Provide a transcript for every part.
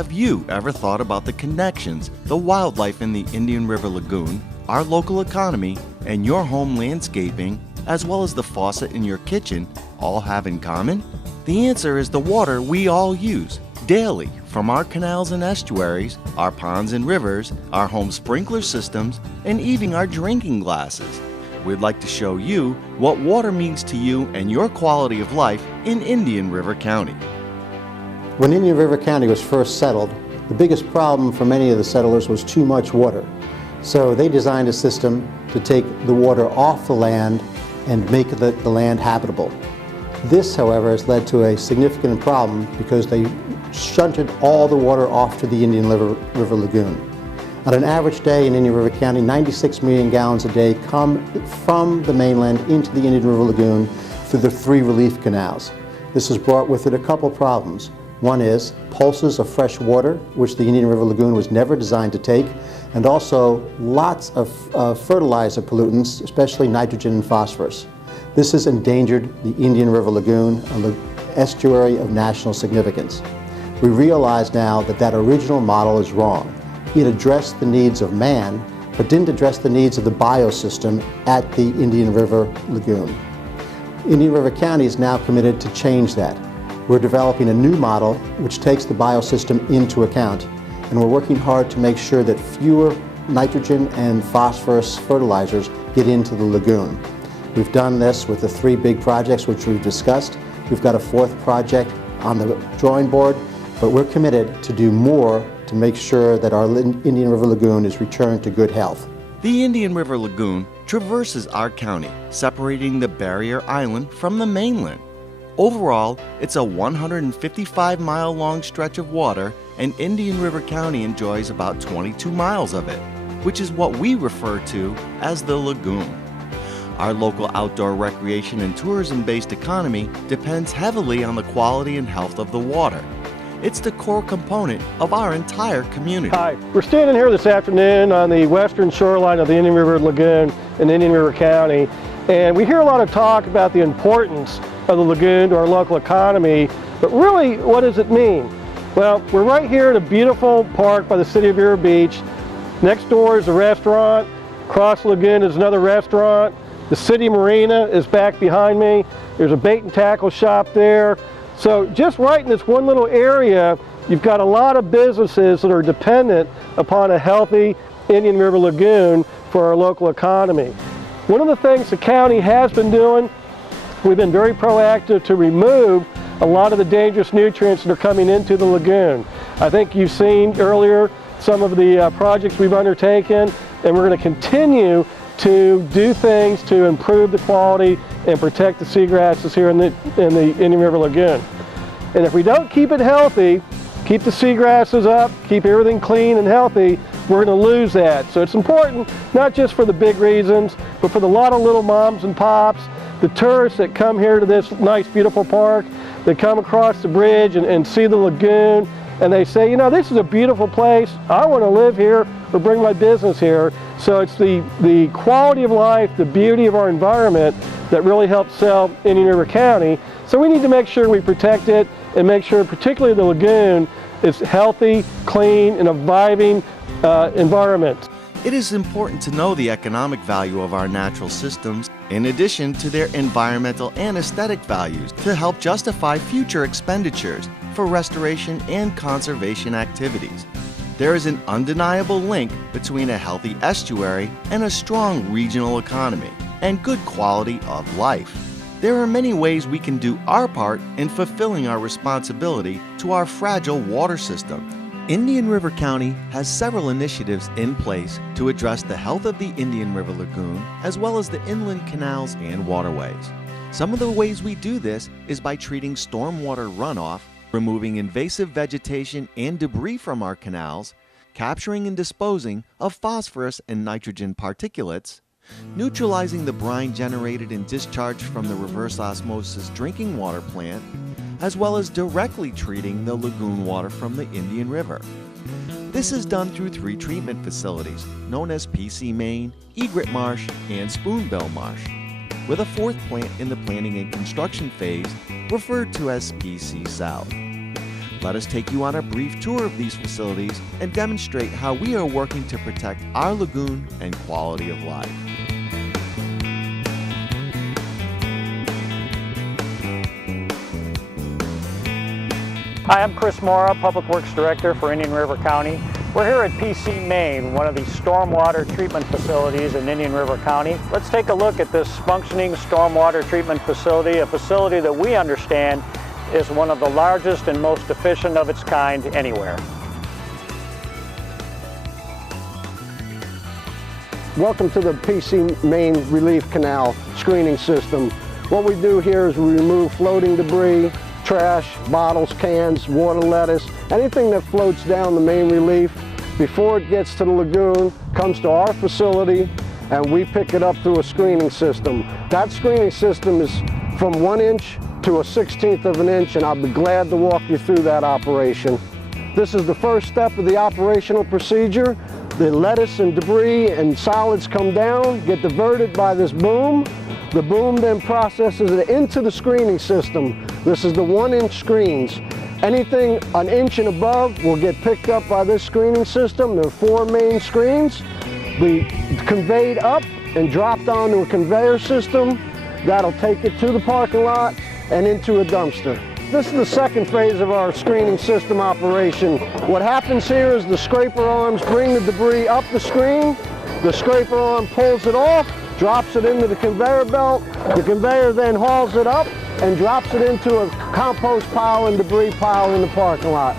Have you ever thought about the connections the wildlife in the Indian River Lagoon, our local economy, and your home landscaping, as well as the faucet in your kitchen, all have in common? The answer is the water we all use daily from our canals and estuaries, our ponds and rivers, our home sprinkler systems, and even our drinking glasses. We'd like to show you what water means to you and your quality of life in Indian River County. When Indian River County was first settled, the biggest problem for many of the settlers was too much water. So they designed a system to take the water off the land and make the land habitable. This, however, has led to a significant problem because they shunted all the water off to the Indian River Lagoon. On an average day in Indian River County, 96 million gallons a day come from the mainland into the Indian River Lagoon through the 3 relief canals. This has brought with it a couple problems. One is pulses of fresh water, which the Indian River Lagoon was never designed to take, and also lots of fertilizer pollutants, especially nitrogen and phosphorus. This has endangered the Indian River Lagoon, an estuary of national significance. We realize now that that original model is wrong. It addressed the needs of man, but didn't address the needs of the biosystem at the Indian River Lagoon. Indian River County is now committed to change that. We're developing a new model which takes the biosystem into account, and we're working hard to make sure that fewer nitrogen and phosphorus fertilizers get into the lagoon. We've done this with the 3 big projects which we've discussed. We've got a 4th project on the drawing board, but we're committed to do more to make sure that our Indian River Lagoon is returned to good health. The Indian River Lagoon traverses our county, separating the barrier island from the mainland. Overall, it's a 155-mile-long stretch of water, and Indian River County enjoys about 22 miles of it, which is what we refer to as the lagoon. Our local outdoor recreation and tourism-based economy depends heavily on the quality and health of the water. It's the core component of our entire community. Hi, we're standing here this afternoon on the western shoreline of the Indian River Lagoon in Indian River County, and we hear a lot of talk about the importance of the lagoon to our local economy, but really, what does it mean? Well, we're right here at a beautiful park by the city of Vero Beach. Next door is a restaurant. Across the lagoon is another restaurant. The city marina is back behind me. There's a bait and tackle shop there. So just right in this one little area, you've got a lot of businesses that are dependent upon a healthy Indian River Lagoon for our local economy. One of the things the county has been doing, we've been very proactive to remove a lot of the dangerous nutrients that are coming into the lagoon. I think you've seen earlier some of the projects we've undertaken, and we're going to continue to do things to improve the quality and protect the seagrasses here in the Indian River Lagoon. And if we don't keep it healthy, keep the seagrasses up, keep everything clean and healthy, we're going to lose that. So it's important, not just for the big reasons, but for the lot of little moms and pops, the tourists that come here to this nice, beautiful park, they come across the bridge and see the lagoon, and they say, you know, this is a beautiful place. I want to live here or bring my business here. So it's the quality of life, the beauty of our environment that really helps sell Indian River County. So we need to make sure we protect it and make sure particularly the lagoon is healthy, clean, and a vibing environment. It is important to know the economic value of our natural systems, in addition to their environmental and aesthetic values, to help justify future expenditures for restoration and conservation activities. There is an undeniable link between a healthy estuary and a strong regional economy and good quality of life. There are many ways we can do our part in fulfilling our responsibility to our fragile water system. Indian River County has several initiatives in place to address the health of the Indian River Lagoon, as well as the inland canals and waterways. Some of the ways we do this is by treating stormwater runoff, removing invasive vegetation and debris from our canals, capturing and disposing of phosphorus and nitrogen particulates, neutralizing the brine generated and discharged from the reverse osmosis drinking water plant, as well as directly treating the lagoon water from the Indian River. This is done through 3 treatment facilities, known as PC Main, Egret Marsh, and Spoonbill Marsh, with a 4th plant in the planning and construction phase, referred to as PC South. Let us take you on a brief tour of these facilities and demonstrate how we are working to protect our lagoon and quality of life. Hi, I'm Chris Mora, Public Works Director for Indian River County. We're here at PC Main, one of the stormwater treatment facilities in Indian River County. Let's take a look at this functioning stormwater treatment facility, a facility that we understand is one of the largest and most efficient of its kind anywhere. Welcome to the PC Main Relief Canal screening system. What we do here is we remove floating debris, trash, bottles, cans, water, lettuce, anything that floats down the main relief before it gets to the lagoon, comes to our facility, and we pick it up through a screening system. That screening system is from 1 inch to a 1/16 of an inch, and I'll be glad to walk you through that operation. This is the first step of the operational procedure. The lettuce and debris and solids come down, get diverted by this boom. The boom then processes it into the screening system. This is the 1 inch screens. Anything 1 inch and above will get picked up by this screening system. There are 4 main screens. Be conveyed up and dropped onto a conveyor system. That'll take it to the parking lot and into a dumpster. This is the second phase of our screening system operation. What happens here is the scraper arms bring the debris up the screen. The scraper arm pulls it off, drops it into the conveyor belt. The conveyor then hauls it up and drops it into a compost pile and debris pile in the parking lot.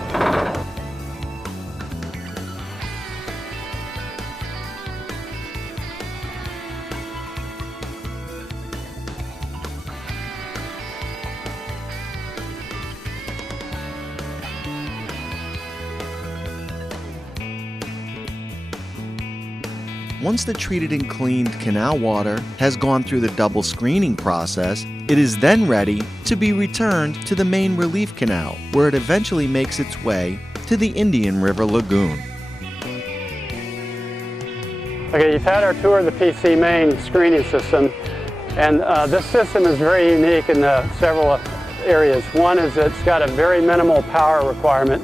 Once the treated and cleaned canal water has gone through the double screening process, it is then ready to be returned to the main relief canal, where it eventually makes its way to the Indian River Lagoon. Okay, you've had our tour of the PC Main screening system, and this system is very unique in several areas. One is it's got a very minimal power requirement.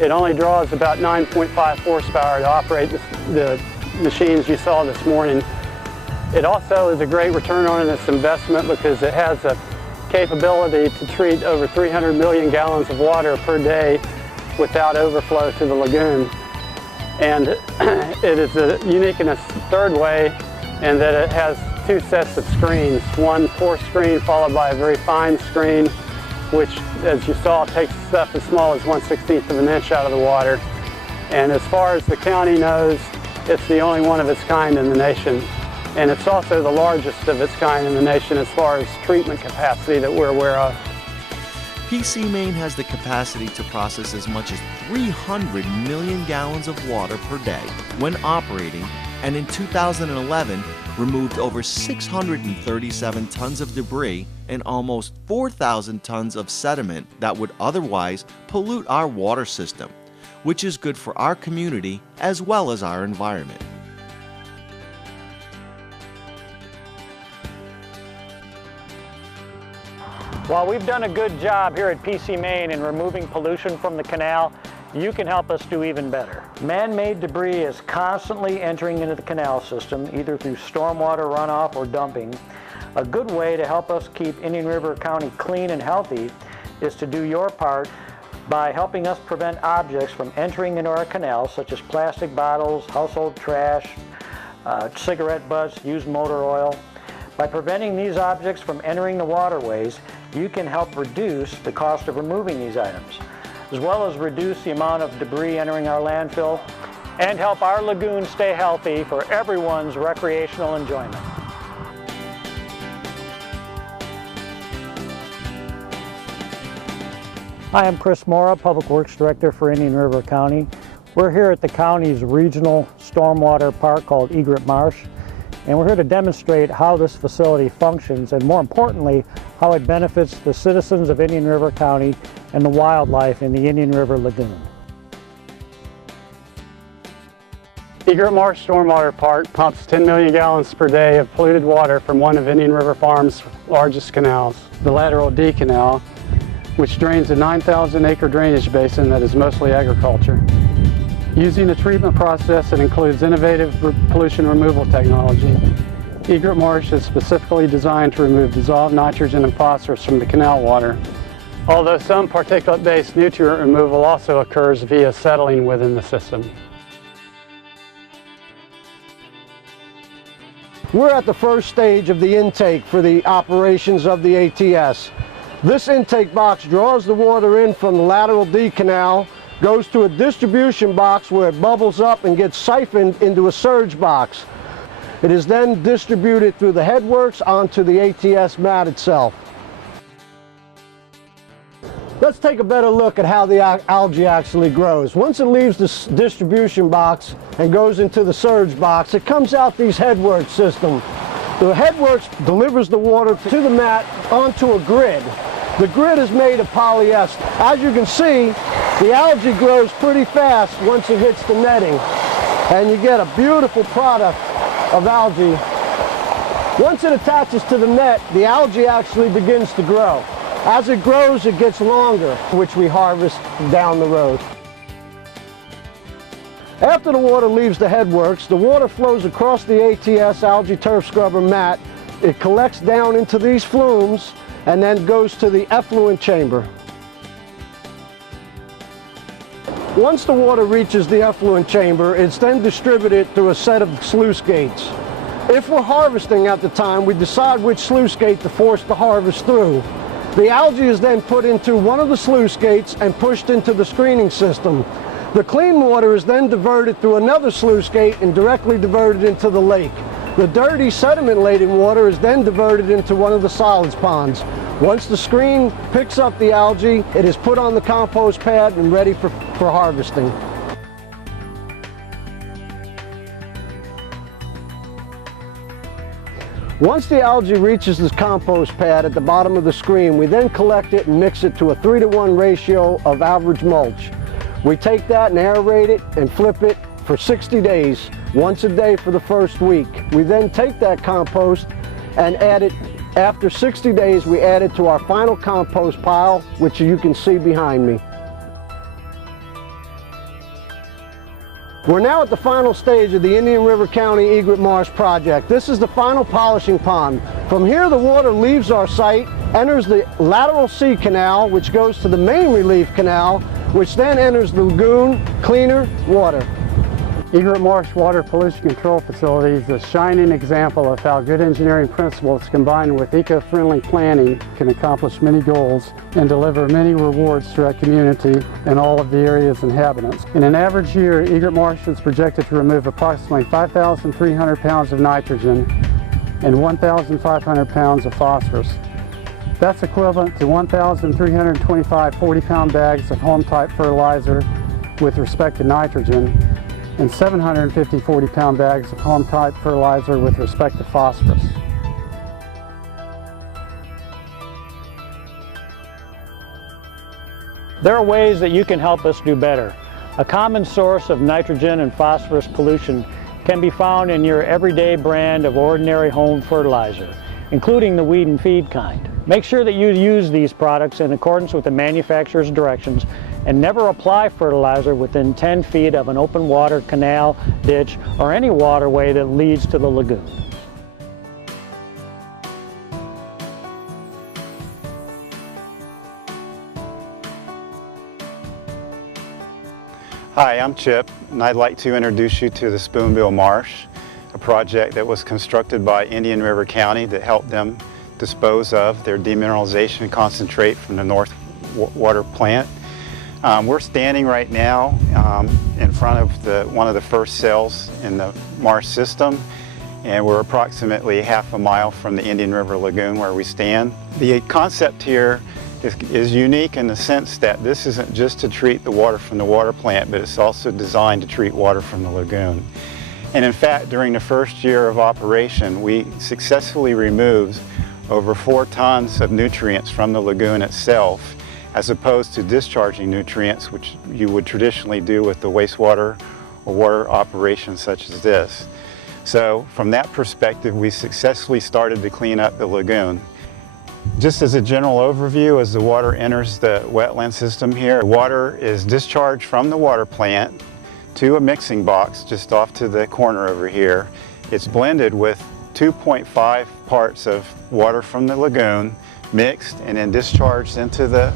It only draws about 9.5 horsepower to operate the machines you saw this morning. It also is a great return on its investment because it has a capability to treat over 300 million gallons of water per day without overflow to the lagoon. And it is unique in a third way in that it has 2 sets of screens. One coarse screen followed by a very fine screen, which, as you saw, takes stuff as small as 1/16 of an inch out of the water. And as far as the county knows, it's the only one of its kind in the nation. And it's also the largest of its kind in the nation as far as treatment capacity that we're aware of. PC Main has the capacity to process as much as 300 million gallons of water per day when operating, and in 2011 removed over 637 tons of debris and almost 4,000 tons of sediment that would otherwise pollute our water system, which is good for our community as well as our environment. While we've done a good job here at PC Main in removing pollution from the canal, you can help us do even better. Man-made debris is constantly entering into the canal system, either through stormwater runoff or dumping. A good way to help us keep Indian River County clean and healthy is to do your part by helping us prevent objects from entering into our canals, such as plastic bottles, household trash, cigarette butts, used motor oil. By preventing these objects from entering the waterways, you can help reduce the cost of removing these items, as well as reduce the amount of debris entering our landfill, and help our lagoon stay healthy for everyone's recreational enjoyment. Hi, I'm Chris Mora, Public Works Director for Indian River County. We're here at the county's regional stormwater park called Egret Marsh, and we're here to demonstrate how this facility functions and, more importantly, how it benefits the citizens of Indian River County and the wildlife in the Indian River Lagoon. Egret Marsh Stormwater Park pumps 10 million gallons per day of polluted water from one of Indian River Farm's largest canals, the Lateral D Canal. which drains a 9,000-acre drainage basin that is mostly agriculture. Using a treatment process that includes innovative pollution removal technology, Egret Marsh is specifically designed to remove dissolved nitrogen and phosphorus from the canal water, although some particulate-based nutrient removal also occurs via settling within the system. We're at the first stage of the intake for the operations of the ATS. This intake box draws the water in from the lateral D canal, goes to a distribution box where it bubbles up and gets siphoned into a surge box. It is then distributed through the headworks onto the ATS mat itself. Let's take a better look at how the algae actually grows. Once it leaves the distribution box and goes into the surge box, it comes out these headworks system. The headworks delivers the water to the mat onto a grid. The grid is made of polyester. As you can see, the algae grows pretty fast once it hits the netting, and you get a beautiful product of algae. Once it attaches to the net, the algae actually begins to grow. As it grows, it gets longer, which we harvest down the road. After the water leaves the headworks, the water flows across the ATS algae turf scrubber mat. It collects down into these flumes and then goes to the effluent chamber. Once the water reaches the effluent chamber, it's then distributed through a set of sluice gates. If we're harvesting at the time, we decide which sluice gate to force the harvest through. The algae is then put into one of the sluice gates and pushed into the screening system. The clean water is then diverted through another sluice gate and directly diverted into the lake. The dirty sediment-laden water is then diverted into one of the solids ponds. Once the screen picks up the algae, it is put on the compost pad and ready for harvesting. Once the algae reaches this compost pad at the bottom of the screen, we then collect it and mix it to a 3-to-1 ratio of average mulch. We take that and aerate it and flip it for 60 days, once a day for the first week. We then take that compost and add it. After 60 days, we add it to our final compost pile, which you can see behind me. We're now at the final stage of the Indian River County Egret Marsh project. This is the final polishing pond. From here, the water leaves our site, enters the lateral C canal, which goes to the main relief canal, which then enters the lagoon, cleaner water. Egret Marsh Water Pollution Control Facility is a shining example of how good engineering principles combined with eco-friendly planning can accomplish many goals and deliver many rewards to our community and all of the area's inhabitants. In an average year, Egret Marsh is projected to remove approximately 5,300 pounds of nitrogen and 1,500 pounds of phosphorus. That's equivalent to 1,325 40-pound bags of home-type fertilizer with respect to nitrogen, and 750 40-pound bags of home-type fertilizer with respect to phosphorus. There are ways that you can help us do better. A common source of nitrogen and phosphorus pollution can be found in your everyday brand of ordinary home fertilizer, including the weed and feed kind. Make sure that you use these products in accordance with the manufacturer's directions and never apply fertilizer within 10 feet of an open water canal, ditch, or any waterway that leads to the lagoon. Hi, I'm Chip, and I'd like to introduce you to the Spoonbill Marsh, a project that was constructed by Indian River County that helped them dispose of their demineralization concentrate from the North Water plant. We're standing right now in front of one of the first cells in the marsh system, and we're approximately half a mile from the Indian River Lagoon where we stand. The concept here is unique in the sense that this isn't just to treat the water from the water plant, but it's also designed to treat water from the lagoon. And in fact, during the first year of operation, we successfully removed over 4 tons of nutrients from the lagoon itself, as opposed to discharging nutrients, which you would traditionally do with the wastewater or water operations such as this. So from that perspective, we successfully started to clean up the lagoon. Just as a general overview, as the water enters the wetland system here, water is discharged from the water plant to a mixing box just off to the corner over here. It's blended with 2.5 parts of water from the lagoon, mixed and then discharged into the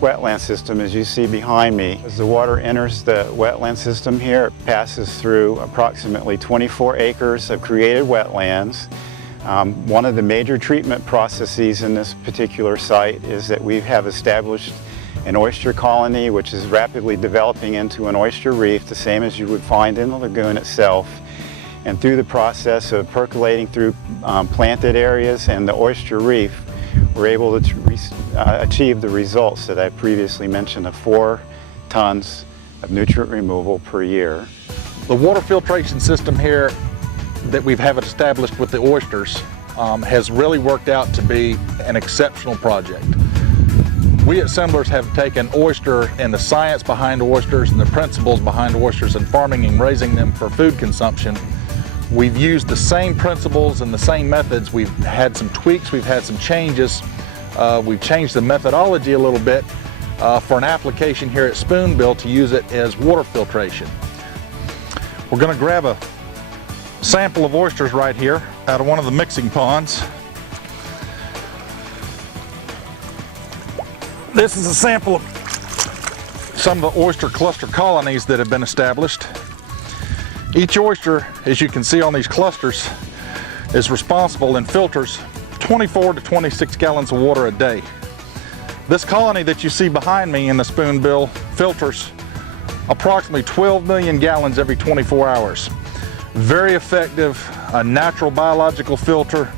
wetland system as you see behind me. As the water enters the wetland system here, it passes through approximately 24 acres of created wetlands. One of the major treatment processes in this particular site is that we have established an oyster colony which is rapidly developing into an oyster reef, the same as you would find in the lagoon itself. And through the process of percolating through planted areas and the oyster reef, we're able to achieve the results that I previously mentioned of 4 tons of nutrient removal per year. The water filtration system here that we've had established with the oysters has really worked out to be an exceptional project. We at Semblers have taken oyster and the science behind oysters and the principles behind oysters and farming and raising them for food consumption. We've used the same principles and the same methods. We've had some tweaks, we've had some changes. We've changed the methodology a little bit for an application here at Spoonbill to use it as water filtration. We're going to grab a sample of oysters right here out of one of the mixing ponds. This is a sample of some of the oyster cluster colonies that have been established. Each oyster, as you can see on these clusters, is responsible and filters 24 to 26 gallons of water a day. This colony that you see behind me in the Spoonbill filters approximately 12 million gallons every 24 hours. Very effective, a natural biological filter.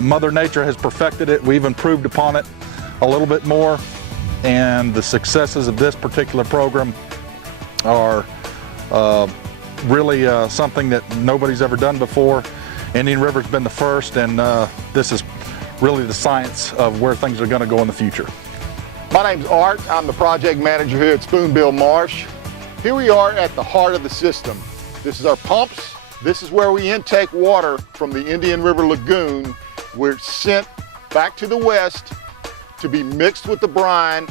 Mother Nature has perfected it. We've improved upon it a little bit more, and the successes of this particular program are really something that nobody's ever done before. Indian River's been the first, and this is really the science of where things are going to go in the future. My name's Art. I'm the project manager here at Spoonbill Marsh. Here we are at the heart of the system. This is our pumps. This is where we intake water from the Indian River Lagoon, where it's sent back to the west to be mixed with the brine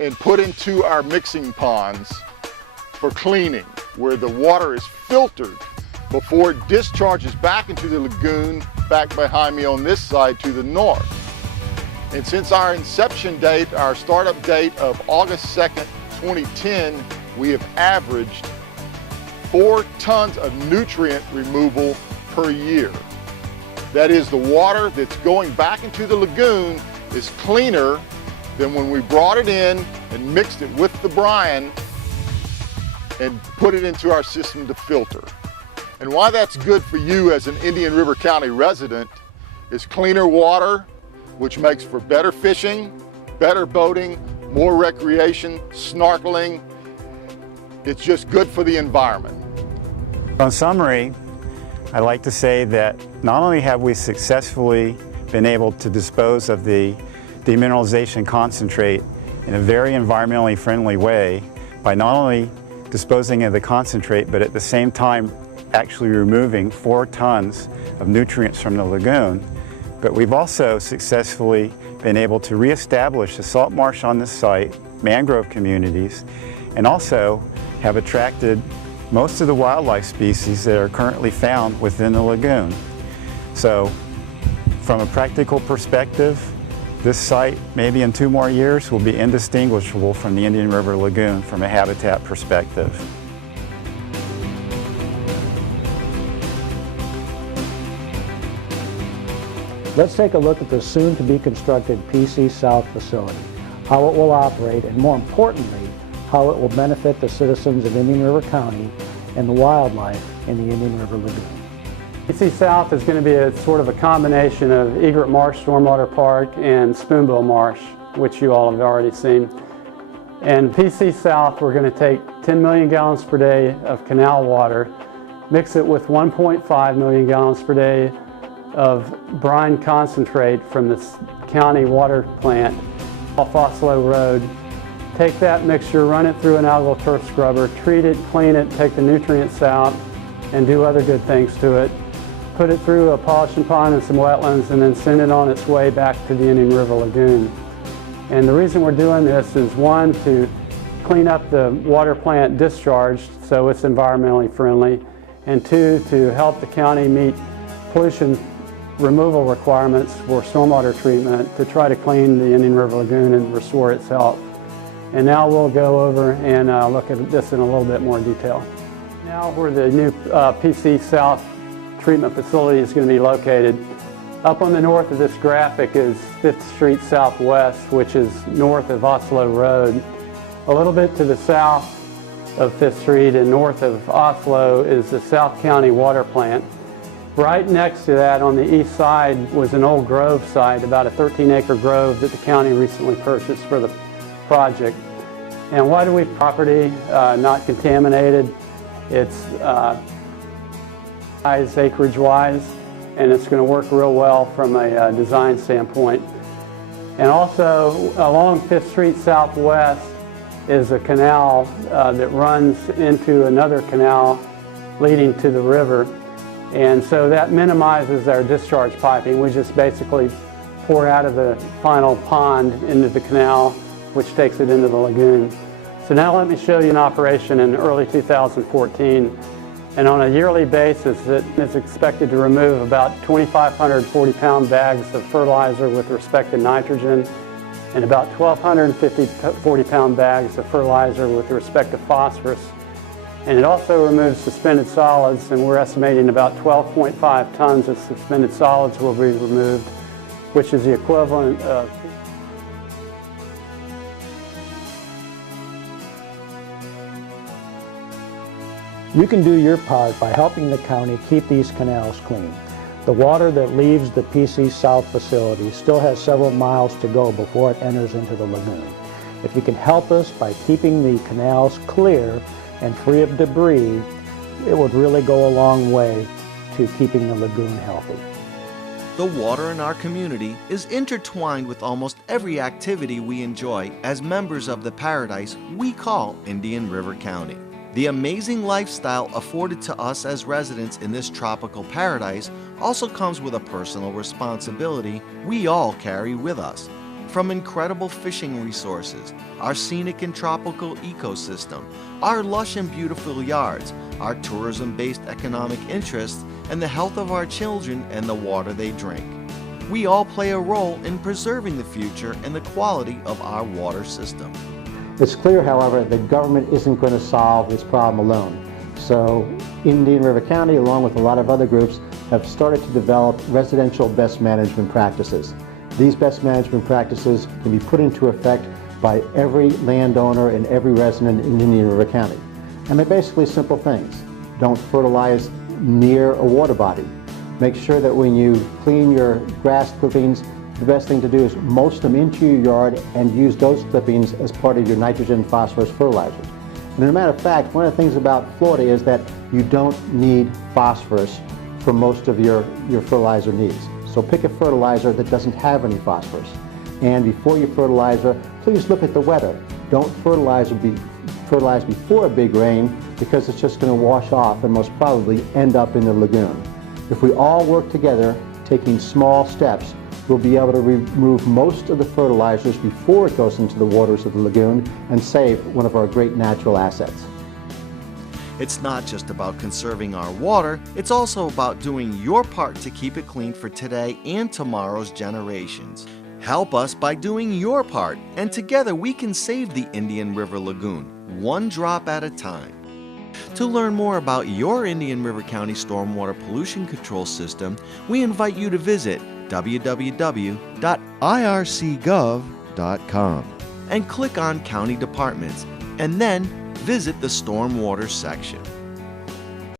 and put into our mixing ponds for cleaning, where the water is filtered before it discharges back into the lagoon back behind me on this side to the north. And since our inception date, our startup date of August 2nd, 2010, we have averaged 4 tons of nutrient removal per year. That is, the water that's going back into the lagoon is cleaner than when we brought it in and mixed it with the brine and put it into our system to filter. And why that's good for you as an Indian River County resident is cleaner water, which makes for better fishing, better boating, more recreation, snorkeling. It's just good for the environment. In summary, I'd like to say that not only have we successfully been able to dispose of the demineralization concentrate in a very environmentally friendly way by not only disposing of the concentrate, but at the same time actually removing 4 tons of nutrients from the lagoon, but we've also successfully been able to reestablish the salt marsh on this site, mangrove communities, and also have attracted most of the wildlife species that are currently found within the lagoon. So from a practical perspective, this site, maybe in 2 more years, will be indistinguishable from the Indian River Lagoon from a habitat perspective. Let's take a look at the soon-to-be constructed PC South facility, how it will operate, and more importantly, how it will benefit the citizens of Indian River County and the wildlife in the Indian River Lagoon. PC South is going to be a sort of a combination of Egret Marsh Stormwater Park and Spoonbill Marsh, which you all have already seen. And PC South, we're going to take 10 million gallons per day of canal water, mix it with 1.5 million gallons per day of brine concentrate from the county water plant off Oslo Road. Take that mixture, run it through an algal turf scrubber, treat it, clean it, take the nutrients out, and do other good things to it. put it through a polishing pond and some wetlands, and then send it on its way back to the Indian River Lagoon. And the reason we're doing this is, one, to clean up the water plant discharge so it's environmentally friendly, and two, to help the county meet pollution removal requirements for stormwater treatment to try to clean the Indian River Lagoon and restore its health. And now we'll go over and look at this in a little bit more detail. Now where the new PC South treatment facility is going to be located. Up on the north of this graphic is 5th Street Southwest, which is north of Oslo Road. A little bit to the south of 5th Street and north of Oslo is the South County Water Plant. Right next to that on the east side was an old grove site, about a 13-acre grove that the county recently purchased for the project. And why do we have property not contaminated? It's acreage-wise, and it's going to work real well from a design standpoint. And also along 5th Street Southwest is a canal that runs into another canal leading to the river. And so that minimizes our discharge piping. We just basically pour out of the final pond into the canal, which takes it into the lagoon. So now let me show you an operation in early 2014. And on a yearly basis, it is expected to remove about 2,500 40-pound bags of fertilizer with respect to nitrogen, and about 1,250 40-pound bags of fertilizer with respect to phosphorus. And it also removes suspended solids, and we're estimating about 12.5 tons of suspended solids will be removed, which is the equivalent of You can do your part by helping the county keep these canals clean. The water that leaves the PC South facility still has several miles to go before it enters into the lagoon. If you can help us by keeping the canals clear and free of debris, it would really go a long way to keeping the lagoon healthy. The water in our community is intertwined with almost every activity we enjoy as members of the paradise we call Indian River County. The amazing lifestyle afforded to us as residents in this tropical paradise also comes with a personal responsibility we all carry with us. From incredible fishing resources, our scenic and tropical ecosystem, our lush and beautiful yards, our tourism-based economic interests, and the health of our children and the water they drink. We all play a role in preserving the future and the quality of our water system. It's clear, however, that government isn't going to solve this problem alone. So Indian River County, along with a lot of other groups, have started to develop residential best management practices. These best management practices can be put into effect by every landowner and every resident in Indian River County. And they're basically simple things. Don't fertilize near a water body. Make sure that when you clean your grass clippings, the best thing to do is mulch them into your yard and use those clippings as part of your nitrogen phosphorus fertilizers. And as a matter of fact, one of the things about Florida is that you don't need phosphorus for most of your fertilizer needs. So pick a fertilizer that doesn't have any phosphorus. And before you fertilizer, please look at the weather. Don't fertilize before a big rain, because it's just going to wash off and most probably end up in the lagoon. If we all work together, taking small steps, we'll be able to remove most of the fertilizers before it goes into the waters of the lagoon and save one of our great natural assets. It's not just about conserving our water, it's also about doing your part to keep it clean for today and tomorrow's generations. Help us by doing your part, and together we can save the Indian River Lagoon, one drop at a time. To learn more about your Indian River County stormwater pollution control system, we invite you to visit www.ircgov.com and click on County Departments, and then visit the Stormwater section.